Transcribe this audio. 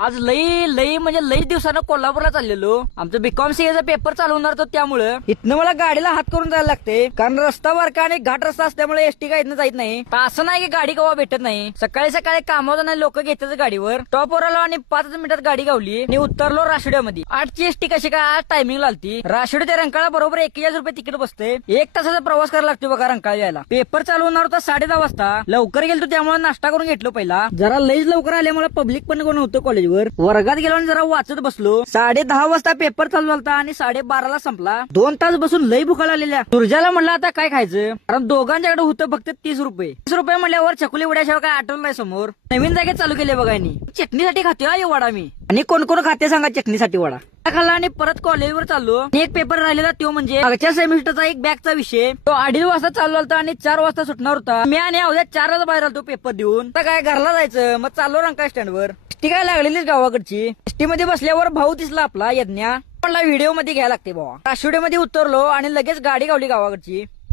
आज लई म्हणजे लई दिवसानं कोल्हापूरला चाललेलो. आमचं बीकॉम सीएचा पेपर चालू होणार तो त्यामुळे इथनं मला गाडीला हात करून जायला लागते, कारण रस्ता बारका आणि घाट रस्ता असल्यामुळे एसटी काय इथनं जात नाही. असं नाही की गाडी कवा भेटत नाही. सकाळी सकाळी कामावर नाही लोक घेतात गाडीवर. टॉपवर आलो आणि 5 मिनिटात गाडी गावली आणि उतरलो राशिवड्यामध्ये. 8ची एसटी कशी काय आज टायमिंग लालती. राशिवडी ते रंकाळा बरोबर 41 रुपये तिकीट बसते. 1 तासाचा प्रवास करायला लागतो बघा रंकाळा यायला. पेपर चालू होणार होता 10:30 वाजता. लवकर गेलो त्यामुळे नाश्ता करून घेतलो पहिला. जरा लईच लवकर आल्यामुळे पब्लिक पण कोण होतं कॉलेजवर. वर्गात गेलो आणि जरा वाचत बसलो. 10:30 वाजता पेपर चालू झाला आणि 12:30ला संपला. 2 तास बसून लई भुका आलेल्या. सुरजाला म्हणलं आता काय खायचं, कारण दोघांच्याकडे होतं फक्त 30 रुपये. 30 रुपये म्हणल्यावर चकुली वड्याशिवाय काय आठवलं नाही समोर. नवीन जागेत चालू केले बघा. चटणीसाठी खातोय वडा मी. आणि कोण कोण खाते सांगा चटणीसाठी वडा. खाल्ला आणि परत कॉलेजवर चाललो. एक पेपर राहिलेला तो म्हणजे मागच्या सेमिस्टरचा एक बॅगचा विषय. तो 2:30 वाजता चालू होता आणि 4 वाजता सुटणार होता. मी आणि अवघ्या 4 वाजता बाहेर आलो पेपर देऊन. तर काय घरला जायचं, मग चाललो रंकाळा स्टँडवर. एसटी काय लागलेलीच गावाकडची. एसटी मध्ये बसल्यावर भाऊ दिसला आपला यज्ञा. मला व्हिडिओ मध्ये घ्यायला लागते बाबा. राशिवड्यामध्ये उतरलो आणि लगेच गाडी गावली गावाकडची.